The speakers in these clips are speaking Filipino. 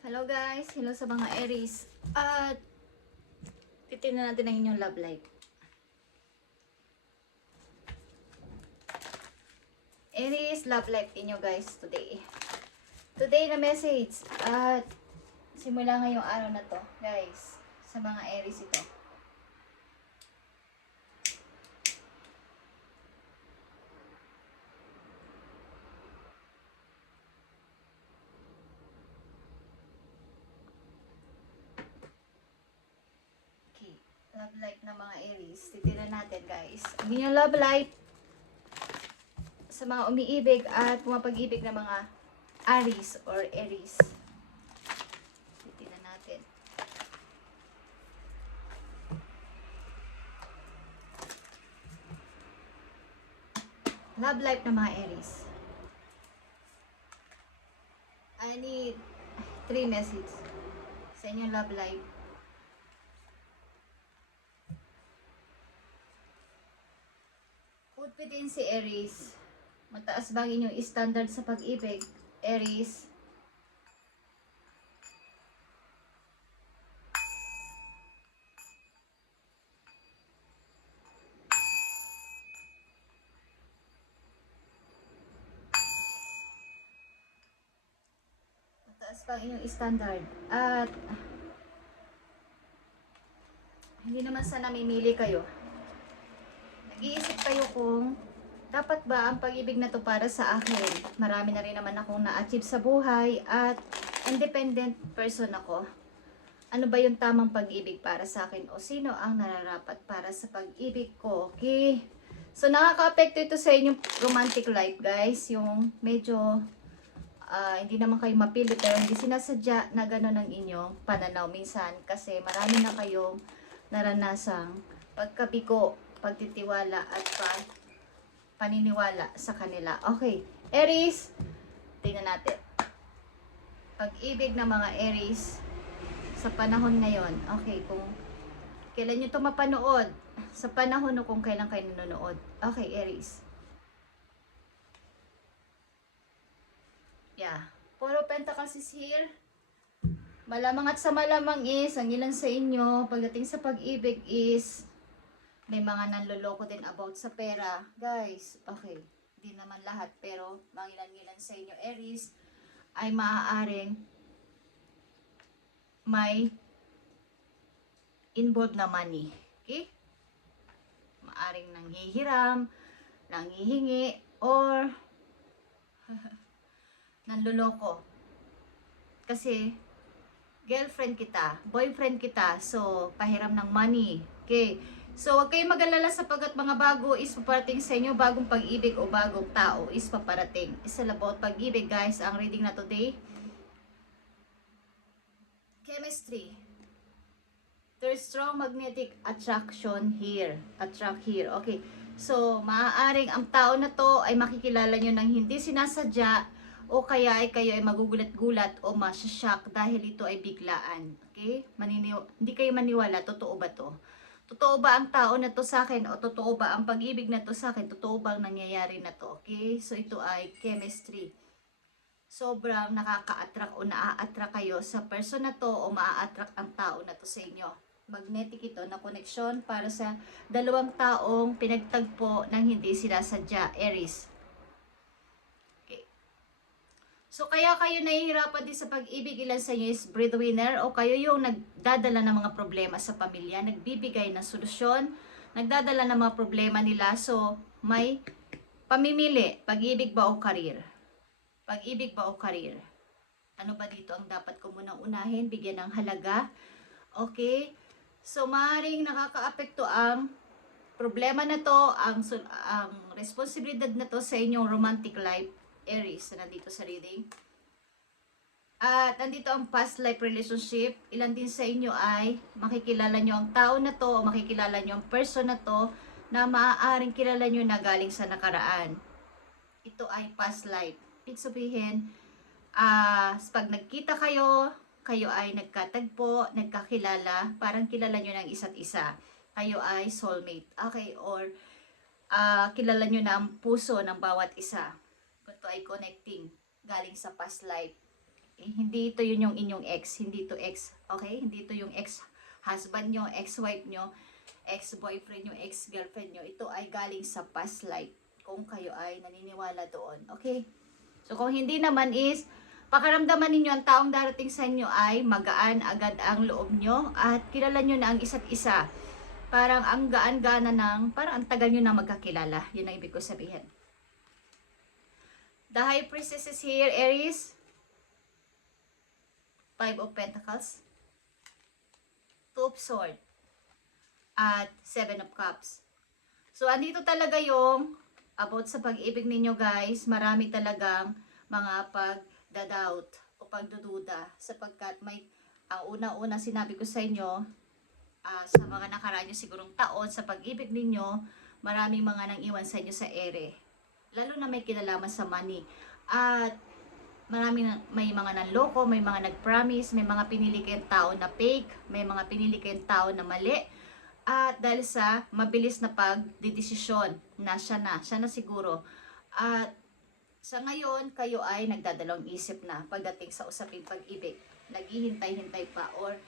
Hello guys, hello sa mga Aries. At titingnan natin ang inyong love life. Aries, love life inyo guys today. Today na message at simula ngayong araw na to guys sa mga Aries ito. Love life ng mga Aries. Titignan natin guys. Ang inyong love life sa mga umiibig at pumapag-ibig ng mga Aries or Aries. Titignan natin. Love life ng mga Aries. I need 3 messages sa inyong love life. Confidence si Aries. Mataas ba ang inyong standard sa pag-ibig, Aries? Mataas pa ang inyong standard. At hindi naman sa namimili kayo. Nag-iisip kayo kung dapat ba ang pag-ibig na to para sa akin. Marami na rin naman akong na-achieve sa buhay at independent person ako. Ano ba yung tamang pag-ibig para sa akin o sino ang nararapat para sa pag-ibig ko? Okay? So nakaka-apekto ito sa inyong romantic life guys. Yung medyo hindi naman kayo mapilit pero hindi sinasadya na gano'n ang inyong pananaw minsan kasi marami na kayong naranasang pagkabigo, pagtitiwala at paniniwala sa kanila. Okay, Aries, tingnan natin. Pag-ibig ng mga Aries sa panahon ngayon. Okay, kung kailan nyo ito mapanood, sa panahon o kung kailan kayo nanonood. Okay, Aries. Yeah. Puro Pentacles is here. Malamang at sa malamang is, ang ilan sa inyo, pagdating sa pag-ibig is, may mga nanloloko din about sa pera. Guys, okay. Hindi naman lahat, pero mangilan-ngilan sa inyo, Aries, ay maaaring may involved na money. Okay? Maaaring nanghihiram, nanghihingi, or nanloloko. Kasi, girlfriend kita, boyfriend kita, so, pahiram ng money. Okay? So, huwag kayong mag-alala sapagkat mga bago is paparating sa inyo, bagong pag-ibig o bagong tao is paparating. It's all about pag-ibig, guys, ang reading na today. Chemistry. There's strong magnetic attraction here. Attract here. Okay. So, maaaring ang tao na to ay makikilala nyo ng hindi sinasadya o kaya ay kayo ay magugulat-gulat o masashock dahil ito ay biglaan. Okay? Hindi kayo maniwala. Totoo ba to? Totoo ba ang tao na to sa akin? O totoo ba ang pag-ibig na to sa akin? Totoo ba ang nangyayari na to? Okay? So, ito ay chemistry. Sobrang nakaka-attract o naa-attract kayo sa person na to o maa-attract ang tao na to sa inyo. Magnetic ito na koneksyon para sa dalawang taong pinagtagpo ng hindi sinasadya, Aries. Okay. So, kaya kayo nahihirapan din sa pag-ibig, ilan sa inyo is breadwinner o kayo yung nagdadala ng mga problema sa pamilya, nagbibigay ng solusyon, nagdadala ng mga problema nila. So, may pamimili, pag-ibig ba o karir? Pag-ibig ba o karir? Ano ba dito ang dapat ko munang unahin? Bigyan ng halaga. Okay? So, maaaring nakakaapekto ang problema na to, ang responsibilidad na to sa inyong romantic life, Aries, na nandito sa reading. At nandito ang past life relationship. Ilan din sa inyo ay makikilala nyo ang tao na to o makikilala nyo ang person na to na maaaring kilala nyo na galing sa nakaraan. Ito ay past life. Ibig sabihin, pag nagkita kayo, kayo ay nagkatagpo, nagkakilala, parang kilala nyo ng isa't isa. Kayo ay soulmate. Okay, or kilala nyo na ang puso ng bawat isa. Ito ay connecting galing sa past life. Hindi ito yun yung inyong ex. Hindi ito ex. Okay? Hindi ito yung ex-husband nyo, ex-wife nyo, ex-boyfriend nyo, ex-girlfriend nyo. Ito ay galing sa past life. Kung kayo ay naniniwala doon. Okay? So kung hindi naman is, pakaramdaman ninyo ang taong darating sa inyo ay magaan agad ang loob nyo at kilala nyo na ang isa't isa. Parang ang gaan-gana ng, parang ang tagal nyo na magkakilala. Yun ang ibig ko sabihin. The High Priestess is here, Aries. 5 of Pentacles. 2 of Swords. At 7 of Cups. So, andito talaga yung about sa pag-ibig ninyo guys, marami talagang mga pagdadoubt o pagdududa sapagkat may ang una-una sinabi ko sa inyo sa mga nakaraan nyo sigurong taon sa pag-ibig ninyo, maraming mga nang iwan sa inyo sa ere. Lalo na may kinalaman sa money. At may mga nanloko, may mga nag-promise, may mga pinili kayong tao na fake, may mga pinili kayong tao na mali. At dahil sa mabilis na pagdidesisyon na siya na siguro. At sa ngayon, kayo ay nagdadalawang isip na pagdating sa usaping pag-ibig. Naghihintay-hintay pa or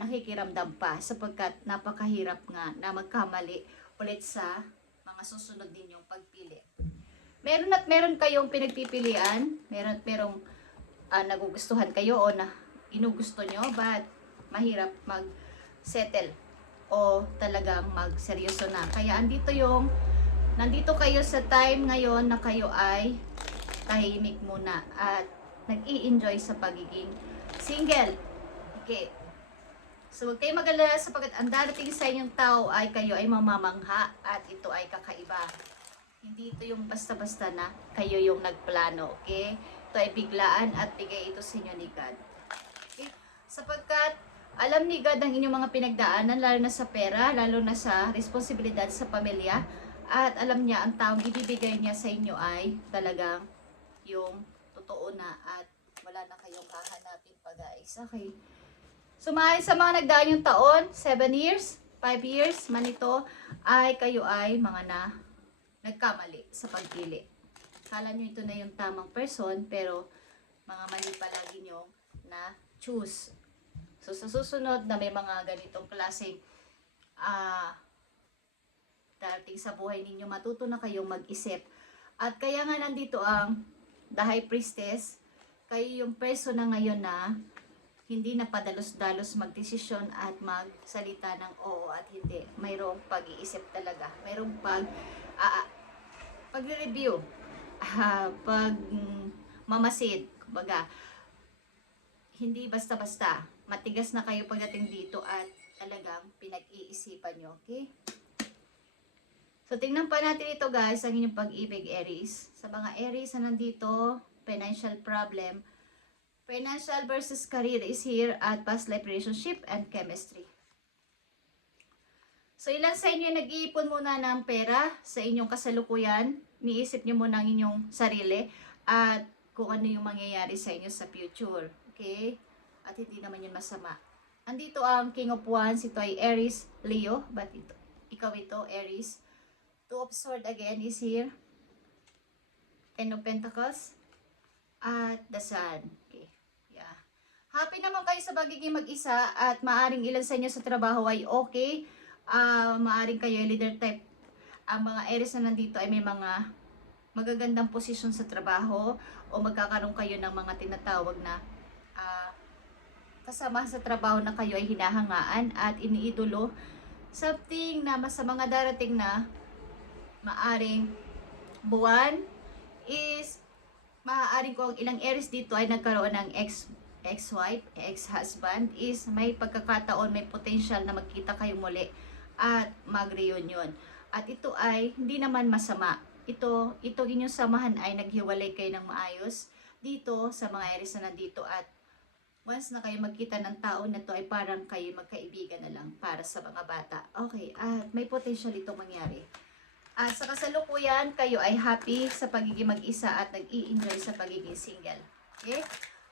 nakikiramdam pa sapagkat napakahirap nga na magkamali ulit sa mga susunod ninyong pagpili. Meron at meron kayong pinagpipilian, meron at merong nagugustuhan kayo o na inugusto nyo, but mahirap mag-settle o talagang magseryoso na. Kaya nandito kayo sa time ngayon na kayo ay tahimik muna at nag-i-enjoy sa pagiging single. Okay. So huwag kayong mag-alala sapagkat ang darating sa inyong tao ay kayo ay mamamangha at ito ay kakaiba. Hindi ito yung basta-basta na kayo yung nagplano. Okay? Ito ay biglaan at bigay ito sa inyo ni God. Okay? Sapagkat alam ni God ang inyong mga pinagdaanan, lalo na sa pera, lalo na sa responsibilidad sa pamilya. At alam niya, ang taong ibibigay niya sa inyo ay talagang yung totoo na at wala na kayong hahanapin pa guys. Okay. So sa mga nagdaan yung taon, 7 years, 5 years, manito, ay kayo ay mga nagkamali sa pagpili. Kala nyo ito na yung tamang person, pero mga mali palagi nyo na choose. So, sa susunod na may mga ganitong klaseng darating sa buhay ninyo, matuto na kayong mag-isip. At kaya nga nandito ang The High Priestess, kayo yung person na ngayon na hindi na padalos-dalos magdesisyon at magsalita ng oo at hindi. Mayroong pag-iisip talaga. Mayroong pag-review, mamasid, kumbaga. Hindi basta-basta. Matigas na kayo pagdating dito at talagang pinag-iisipan nyo, okay? So, tingnan pa natin ito guys, ang inyong pag-ibig, Aries. Sa mga Aries na nandito, financial problem. Financial versus career is here at past life relationship and chemistry. So, ilan sa inyo nag-iipon muna ng pera sa inyong kasalukuyan? Niisip nyo muna ang inyong sarili at kung ano yung mangyayari sa inyo sa future. Okay? At hindi naman yun masama. Andito ang King of Wands. Ito ay Aries, Leo. But ikaw ito, Aries. 2 of Swords again is here. 10 of Pentacles. At the Sun. Okay. Yeah. Happy naman kayo sa pagiging mag-isa at maaring ilan sa inyo sa trabaho ay okay. Maaring kayo ay leader type. Ang mga Aries na nandito ay may mga magagandang posisyon sa trabaho o magkakaroon kayo ng mga tinatawag na kasama sa trabaho na kayo ay hinahangaan at iniidolo. Something na sa mga darating na maaring buwan is maaaring kung ilang Aries dito ay nagkaroon ng ex-wife, ex-husband is may pagkakataon, may potential na magkita kayo muli at mag-reunion. At ito ay hindi naman masama. Ito inyong samahan ay naghiwalay kayo ng maayos dito sa mga Aries na nandito at once na kayo magkita ng tao na to ay parang kayo magkaibigan na lang para sa mga bata. Okay, at may potential itong mangyari. At sa kasalukuyan, kayo ay happy sa pagiging mag-isa at nag-i-enjoy sa pagiging single. Okay?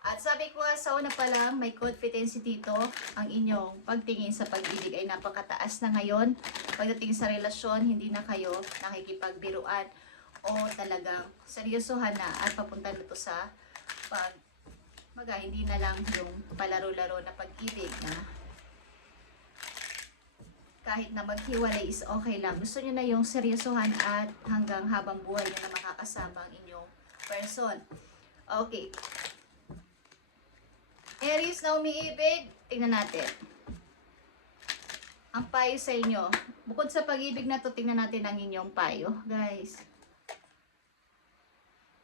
At sabi ko sa una pa lang, may confidence dito. Ang inyong pagtingin sa pag-ibig ay napakataas na ngayon. Pagdating sa relasyon, hindi na kayo nakikipagbiruan o talagang seryosohan na at papunta na to sa hindi na lang yung palaro-laro na pag-ibig na kahit na maghiwalay is okay lang. Gusto nyo na yung seryosohan at hanggang habang buhay nyo na makakasama ang inyong person. Okay. Aries na umiibig, tingnan natin. Ang payo sa inyo. Bukod sa pag-ibig na to, tingnan natin ang inyong payo, guys.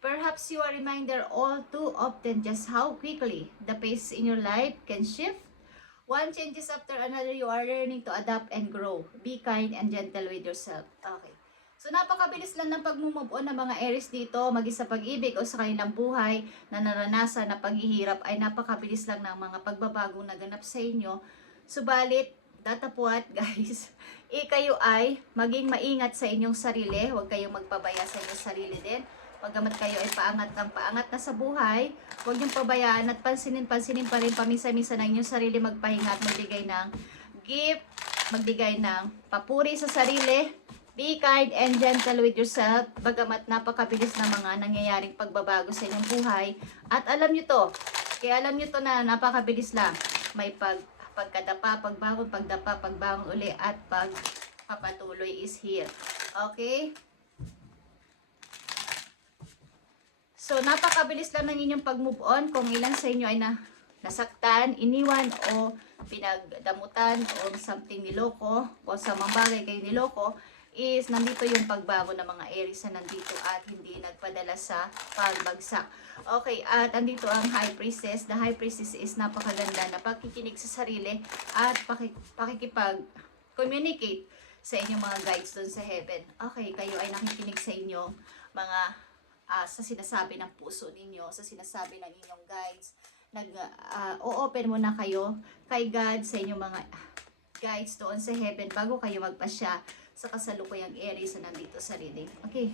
Perhaps you are reminder all too often just how quickly the pace in your life can shift. One changes after another, you are learning to adapt and grow. Be kind and gentle with yourself. Okay. So, napakabilis lang ng pag-move on ng mga Aries dito, maging sa pag-ibig o sa kanilang buhay na naranasan na paghihirap ay napakabilis lang ng mga pagbabagong naganap sa inyo. Subalit, datapwat guys, kayo ay maging maingat sa inyong sarili. Huwag kayong magpabaya sa inyong sarili din. Pagkamat kayo ay paangat na sa buhay, huwag niyong pabayaan at pansinin pa rin paminsan-minsan ang inyong sarili, magpahinga at magbigay ng gift, magbigay ng papuri sa sarili. Be kind and gentle with yourself, bagamat napakabilis na mga nangyayaring pagbabago sa inyong buhay. At alam nyo to, kaya alam nyo to na napakabilis lang. May pagkadapa, pagbangon uli, at pagpapatuloy is here. Okay? So, napakabilis lang ng inyong pag-move on kung ilan sa inyo ay nasaktan, iniwan, o pinagdamutan, o something niloko, o sa mga bagay kayo niloko, is nandito yung pagbago ng mga Aries na nandito at hindi nagpadala sa pagbagsak. Okay, at andito ang High Priestess. The High Priestess is napakaganda na pakikinig sa sarili at pakikipag-communicate sa inyong mga guides doon sa heaven. Okay, kayo ay nakikinig sa inyong mga sa sinasabi ng puso ninyo, sa sinasabi ng inyong guides. O-open mo na kayo kay God sa inyong mga guides doon sa heaven bago kayo magpasya sa kasalukuyang Aries na nandito sa reading. Okay.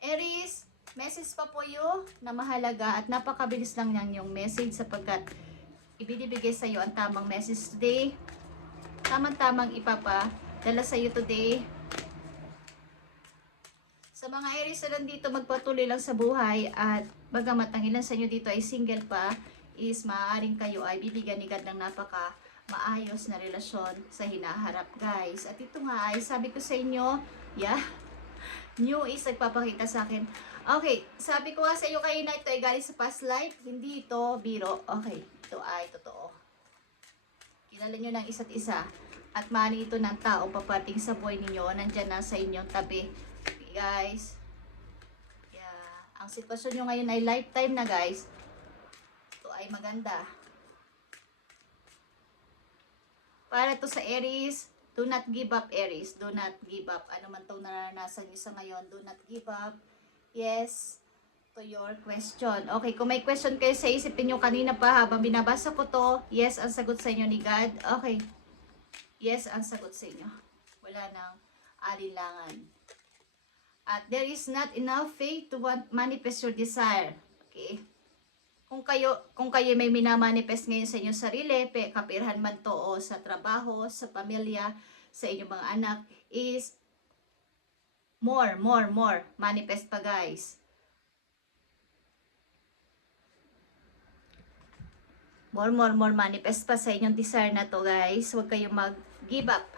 Aries, message pa po yun na mahalaga at napakabilis lang yung message sapagkat ibinibigay sa iyo ang tamang message today. Tamang-tamang ipapadala sa iyo today. Sa mga Aries na nandito, magpatuloy lang sa buhay at bagamat ang ilan sa inyo dito ay single pa, is maaaring kayo ay bibigyan ni God ng napaka maayos na relasyon sa hinaharap, guys. At ito nga ay sabi ko sa inyo, new is nagpapakita sa akin. Okay, sabi ko nga sa inyo kayo na ito ay galing sa past life, hindi ito biro. Okay, ito ay totoo. Kilala nyo ng isa't isa at maaaring ito ng tao papating sa buhay ninyo, nandyan na sa inyong tabi. Guys, ang sitwasyon nyo ngayon ay lifetime na, guys. Ito ay maganda. Para to sa Aries, do not give up, Aries. Do not give up. Ano man itong naranasan nyo sa ngayon, do not give up. Yes, to your question. Okay, kung may question kayo sa isipin nyo kanina pa habang binabasa ko to, yes, ang sagot sa inyo ni God. Okay, yes, ang sagot sa inyo. Wala nang alinlangan. At there is not enough faith to manifest your desire. Okay? Kung kayo may minamanifest ngayon sa inyong sarili, kapirhan man to o sa trabaho, sa pamilya, sa inyong mga anak, is more. Manifest pa, guys. More manifest pa sa inyong desire na to, guys. Huwag kayong mag-give up.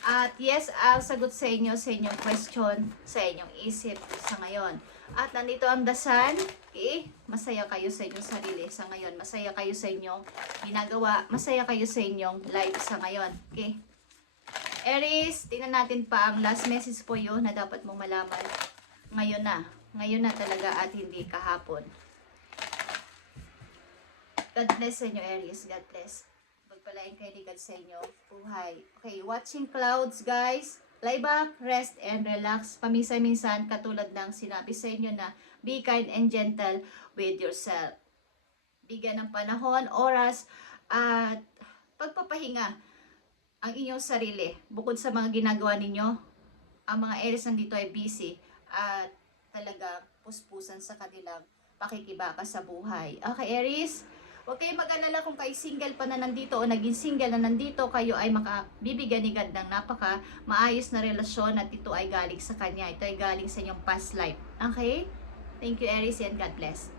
At yes, ang sagot sa inyo, sa inyong question, sa inyong isip sa ngayon. At nandito ang dasal, okay? Masaya kayo sa inyong sarili sa ngayon. Masaya kayo sa inyong ginagawa. Masaya kayo sa inyong life sa ngayon, okay? Aries, tingnan natin pa ang last message po yun na dapat mong malaman. Ngayon na. Ngayon na talaga at hindi kahapon. God bless sa inyo, Aries. God bless. Pagpalain kayo ni God sa inyo buhay. Okay, watching clouds, guys. Lie back, rest, and relax. Paminsan-minsan, katulad ng sinabi sa inyo na be kind and gentle with yourself. Bigyan ng panahon, oras, at pagpapahinga ang inyong sarili. Bukod sa mga ginagawa ninyo, ang mga Aries nandito ay busy at talaga puspusan sa kanilang pakikibaka sa buhay. Okay, Aries? Huwag kayong mag-alala kung kayo single pa na nandito o naging single na nandito, kayo ay makabibigyan ni God ng napaka maayos na relasyon at ito ay galing sa Kanya. Ito ay galing sa inyong past life. Okay? Thank you, Aries, and God bless.